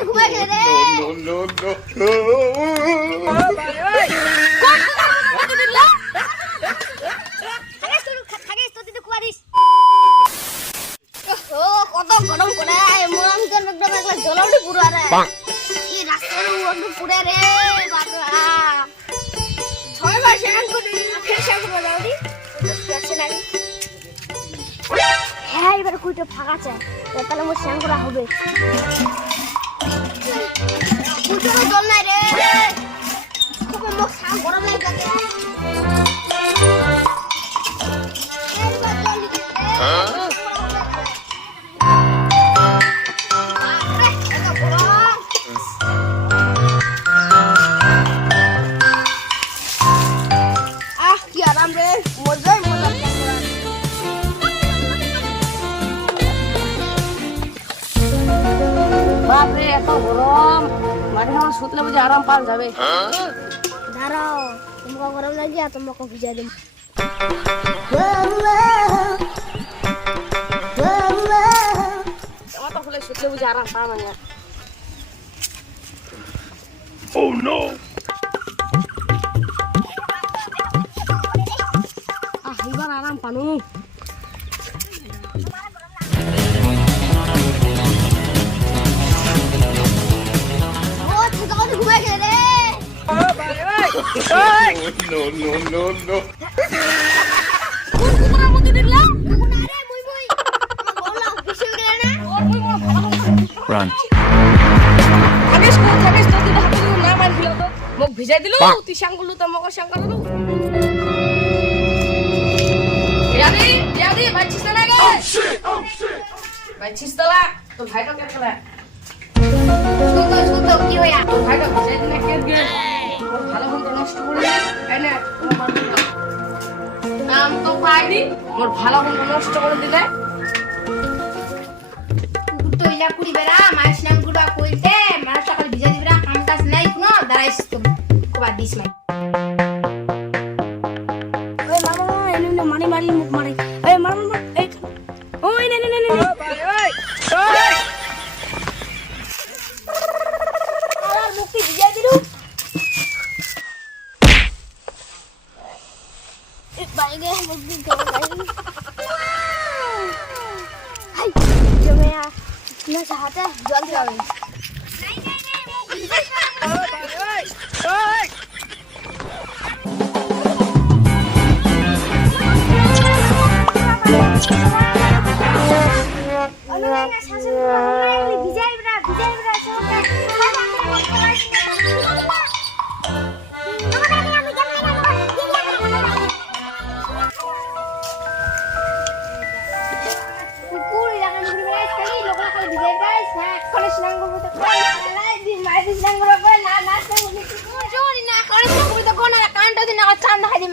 ঘুমাই গেলে রে No. কত গরম করে মন একদম একবার জলাউটি পুরো রে এই রাস্তার রোড পুরো রে বাবা ছয়বার শেয়ার করে ফের শেয়ার করে দাও দি আছে নাকি হ্যাঁ এবার কুইটা ফাঁকা চাই তাহলে মোর শেয়ার করা হবে কুইটা জল নাই রে খুব মুখ সাম গরম লাগে বাপরে এত গরম মাঠে আমার শুতলে বুঝে আরাম পাওয়া যাবে দাঁড়াও তোমাকে গরম লাগে আর তোমাকে ভিজা দেব আমার তো ফুলে শুতলে বুঝে আরাম পাওয়া না Oh no. এবার আরাম পানু ঘুমাই গেলে রে No. Run. মোক ভিজাই দিলো তুই সাঙ্গুলু তো মোক সাঙ্গুলু ইয়াদি বাইছিস না লাগে বাইছিস তোলা তো ভাইটা কে খেলা সুতো কি হইয়া তো ভাইটা ভিজাই দিনা কে গে ভালো মন্দ নষ্ট করে এনে তোমার নাম তো পাইনি মোর ভালো মন্দ নষ্ট করে দিলে তো ইলা কুড়ি বেড়া মাছ নাম গুড়া কইতে মাছ সকাল ভিজা দিবরা কাম কাজ নাই কোনো দাঁড়াইছ তো কোবা দিস মাই ওই মামা এনে মারি মুখ মারি এই মার এই ওই নে আর মুক্তি ভিজা দিলু এ বাইগে মুক্তি কে গাই হাই জমেয়া না চাহতে জল যাবে কান্টা দিন চান্দা খাই দিন